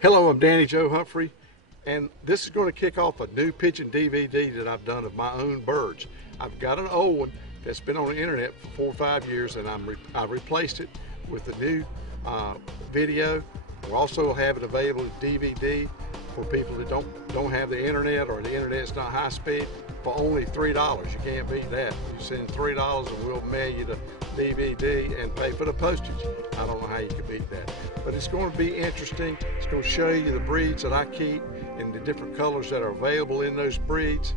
Hello, I'm Danny Joe Humphrey, and this is going to kick off a new pigeon DVD that I've done of my own birds. I've got an old one that's been on the internet for 4 or 5 years, and I replaced it with a new video. We'll also have it available as DVD for people that don't have the internet, or the internet's not high speed, for only $3. You can't beat that. You send $3 and we'll mail you the DVD and pay for the postage. I don't know how you can beat that. But it's going to be interesting. It's going to show you the breeds that I keep and the different colors that are available in those breeds.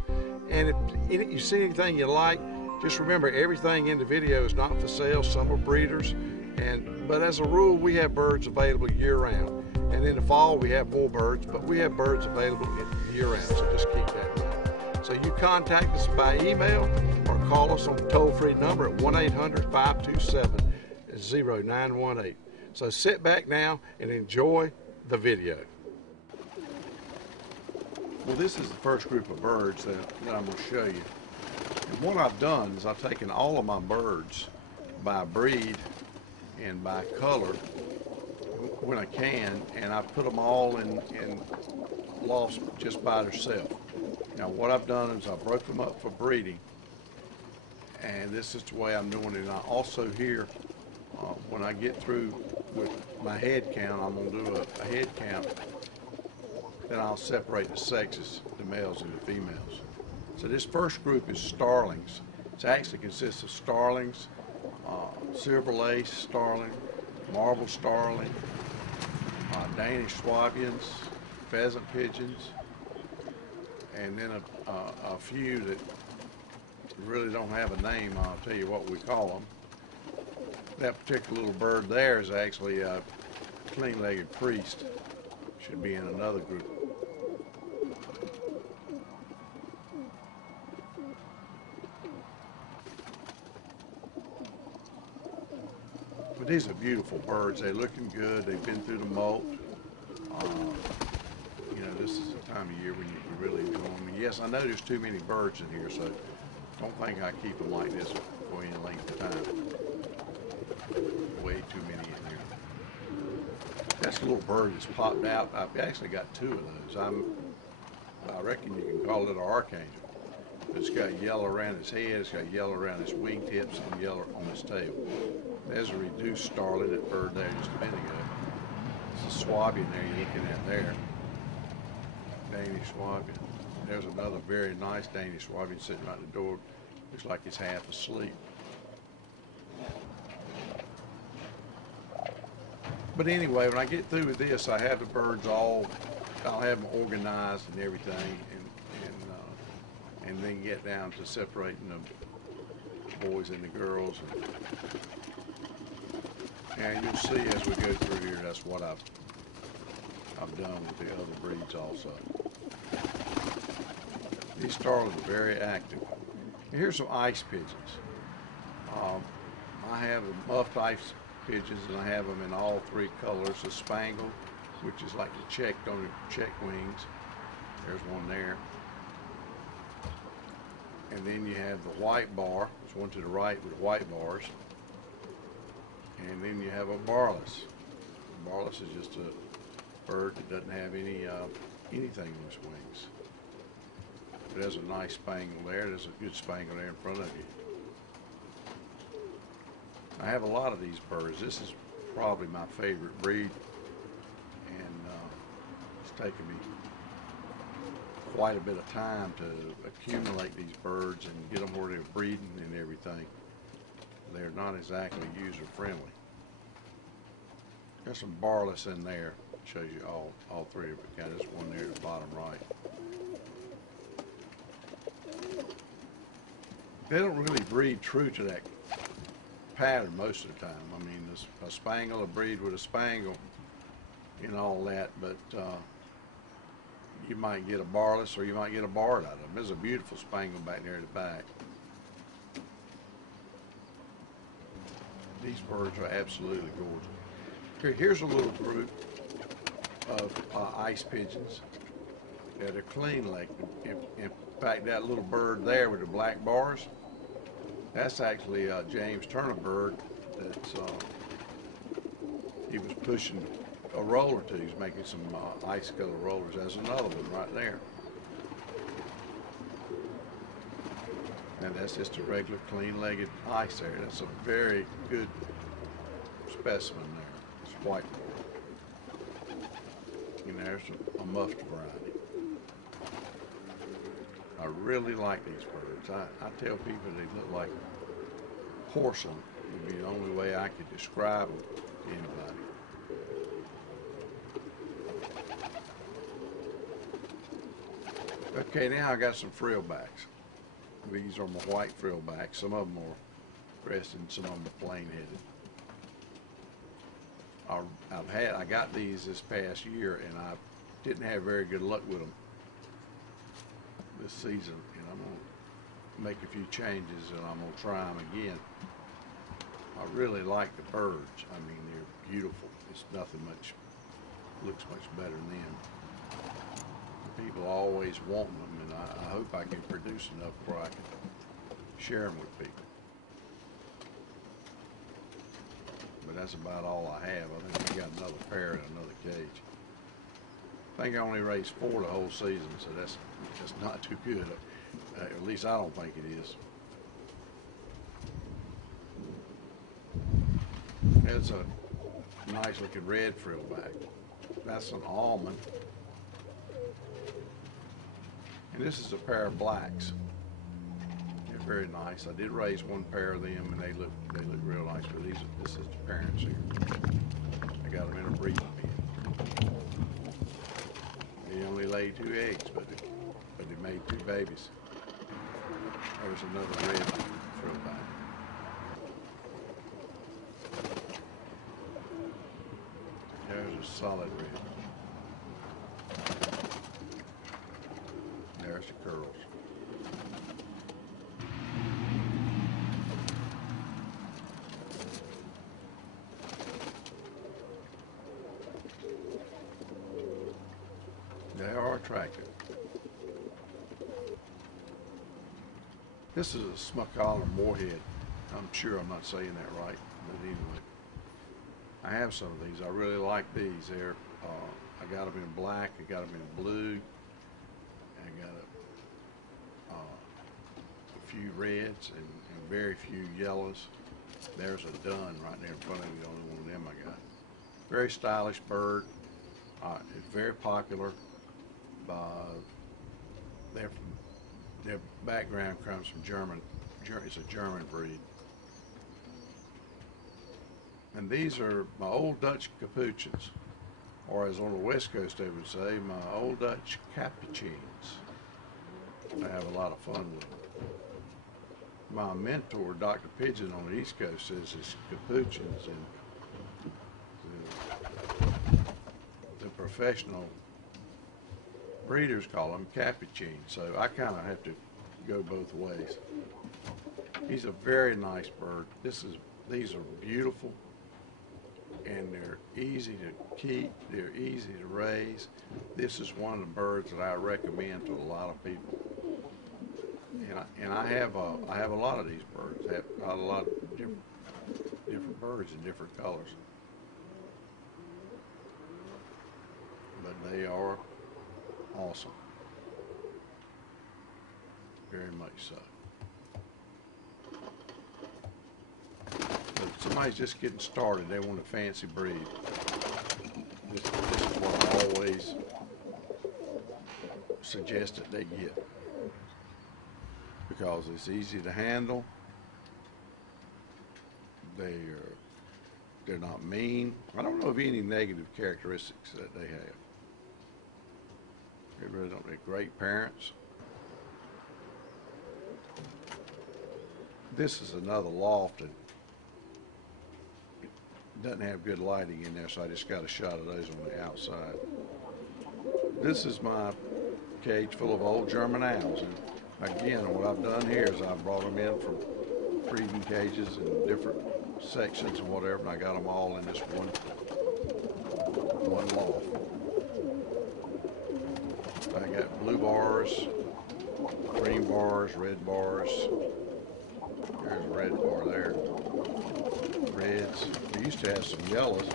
And if you see anything you like, just remember everything in the video is not for sale. Some are breeders. But as a rule, we have birds available year-round. And in the fall, we have more birds, but we have birds available year-round, so just keep that in mind. So you contact us by email or call us on the toll-free number at 1-800-527-0918. So sit back now and enjoy the video. Well, this is the first group of birds that I'm going to show you. And what I've done is I've taken all of my birds by breed and by color when I can, and I've put them all in lofts just by themselves. Now what I've done is I broke them up for breeding, and this is the way I'm doing it. And I also here, when I get through with my head count, I'm going to do a head count, then I'll separate the sexes, the males and the females. So this first group is Starlings. It actually consists of Starlings, silver lace starling, marble starling, Danish Swabians, pheasant pigeons, and then a few that really don't have a name. I'll tell you what we call them. That particular little bird there is actually a clean-legged priest. Should be in another group. But these are beautiful birds. They're looking good. They've been through the molt. You know, this is the time of year when you can really enjoy them. And yes, I know there's too many birds in here, so don't think I keep them like this for any length of time. Way too many in here. That's a little bird that's popped out. I've actually got two of those. I reckon you can call it an archangel. It's got yellow around his head, it's got yellow around his wingtips, and yellow on his tail. There's a reduced starling, that bird there just a minute ago. It's a Swabian there you're looking at there. Danish Swabian. There's another very nice Danish Swabian sitting right at the door. Looks like he's half asleep. But anyway, when I get through with this, I have the birds all, I'll have them organized and everything, and then get down to separating the boys and the girls. And you'll see as we go through here, that's what I've done with the other breeds also. These starlings are very active. And here's some ice pigeons. I have the muffed ice pigeons, and I have them in all three colors. The spangled, which is like the checked on the check wings. There's one there. And then you have the white bar. There's one to the right with white bars. And then you have a barless. A barless is just a bird that doesn't have any anything on its wings. But there's a nice spangle there. There's a good spangle there in front of you. I have a lot of these birds. This is probably my favorite breed, and it's taken me quite a bit of time to accumulate these birds and get them where they're breeding and everything. They're not exactly user-friendly. There's some barless in there. Shows you all three of them. Got this one there at the bottom right. They don't really breed true to that pattern most of the time. I mean, a spangle will breed with a spangle and all that, but you might get a barless or you might get a barred out of them. There's a beautiful spangle back there at the back. These birds are absolutely gorgeous. Here's a little group of ice pigeons that are clean-legged. In fact, that little bird there with the black bars, that's actually a James Turner bird that's he was pushing a roll or two. He's making some ice color rollers. There's another one right there. And that's just a regular clean-legged ice there. That's a very good specimen there. It's white. And there's a muffed variety. I really like these birds. I tell people they look like porcelain. Would be the only way I could describe them to anybody. Okay, now I got some frillbacks. These are my white frillbacks. Some of them are crested, some of them are plain-headed. I got these this past year, and I didn't have very good luck with them this season, and I'm gonna make a few changes, and I'm gonna try them again. I really like the birds. I mean, they're beautiful. It's nothing much, looks much better than them. People always want them, and I hope I can produce enough where I can share them with people. But that's about all I have. I think we got another pair in another cage. I think I only raised 4 the whole season, so that's not too good. At least I don't think it is. It's a nice looking red frillback. That's an almond. And this is a pair of blacks. They're very nice. I did raise 1 pair of them, and they look real nice. But this is the parents here. I got them in a breeding pen. They only laid 2 eggs, but they made 2 babies. There's another red frillback. There's a solid red. There's the curls. They are attractive. This is a Schmuck moorhead. I'm sure I'm not saying that right, but anyway. I have some of these. I really like these. They're, I got them in black, I got them in blue, I got a few reds and very few yellows. There's a dun right there in front of me, the only one of them I got. Very stylish bird. It's very popular. Their background comes from it's a German breed. And these are my old Dutch capuchins, or as on the West Coast they would say, my old Dutch capuchins. I have a lot of fun with them. My mentor, Dr. Pigeon on the East Coast, says it's capuchins, and the professional breeders call them capuchins. So I kind of have to go both ways. He's a very nice bird. These are beautiful, and they're easy to keep. They're easy to raise. This is one of the birds that I recommend to a lot of people. And I have a lot of these birds. I have a lot of different birds in different colors. But they are awesome. Very much so. But if somebody's just getting started, they want a fancy breed. This is what I always suggest that they get. Because it's easy to handle. They're not mean. I don't know of any negative characteristics that they have. They really don't. They're great parents. This is another loft that doesn't have good lighting in there, so I just got a shot of those on the outside. This is my cage full of old German owls. And again, what I've done here is I've brought them in from breeding cages in different sections and whatever, and I got them all in this one loft. I got blue bars, green bars, red bars. There's a red bar there. Reds. We used to have some yellows.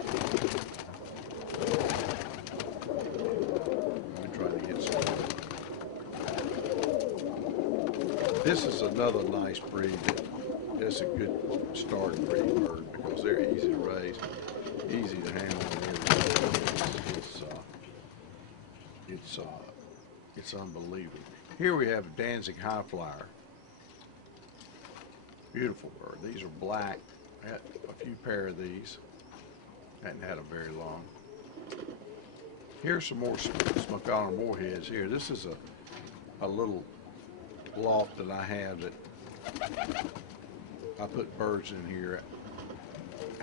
Let me try to get some. This is another nice breed that's a good starting breed bird because they're easy to raise, easy to handle, and everything. It's unbelievable. Here we have a Danzig high flyer. Beautiful bird. These are black. I had a few pair of these. Hadn't had them very long. Here's some more Schmuck moorheads here. This is a little loft that I have that I put birds in here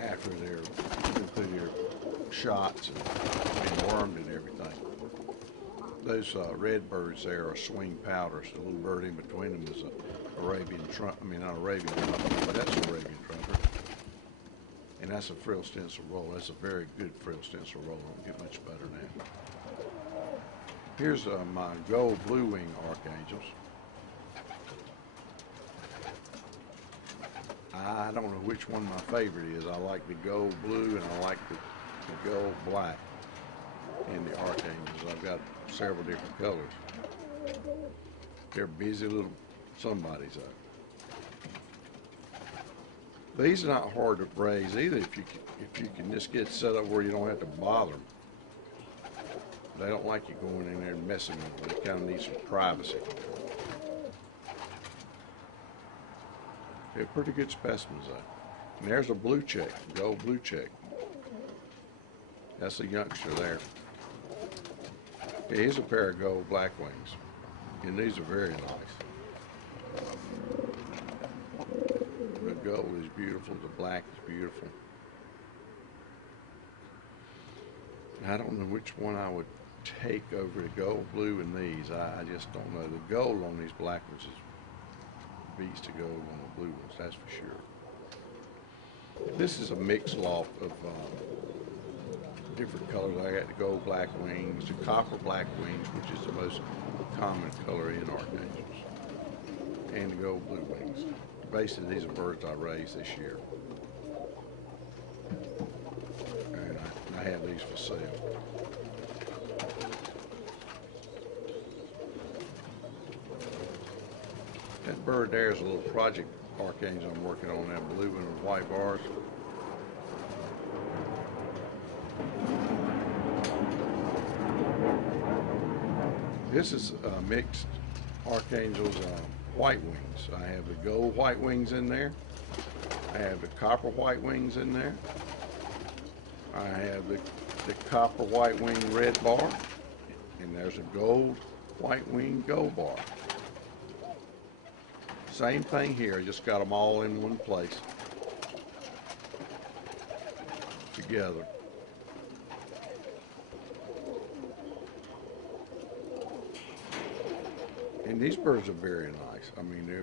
after they're put here shots and wormed and everything. Those red birds there are swing powders. The little bird in between them is a Arabian trump. I mean, not Arabian trumper, but that's an Arabian trumper. And that's a frill stencil roll. That's a very good frill stencil roll. Don't get much better than that. Here's my gold blue wing archangels. I don't know which one my favorite is. I like the gold blue and I like the gold black in the archangels. I've got several different colors. They're busy little somebodies out. These are not hard to raise either if you can just get set up where you don't have to bother them. They don't like you going in there and messing with them. They kind of need some privacy. They're pretty good specimens though. And there's a blue check, gold blue check. That's a youngster there. Yeah, here's a pair of gold black wings. And these are very nice. The gold is beautiful, the black is beautiful. I don't know which one I would take over the gold blue in these. I just don't know. The gold on these black ones is beats to gold on the blue ones, that's for sure. This is a mixed loft of different colors. I got the gold black wings, the copper black wings, which is the most common color in archangels, and the gold blue wings. Basically, these are birds I raised this year. And I have these for sale. That bird there is a little project archangel I'm working on, that blue one with white bars. This is mixed archangels white wings. I have the gold white wings in there. I have the copper white wings in there. I have the copper white wing red bar. And there's a gold white wing gold bar. Same thing here, just got them all in one place together. And these birds are very nice. I mean, they're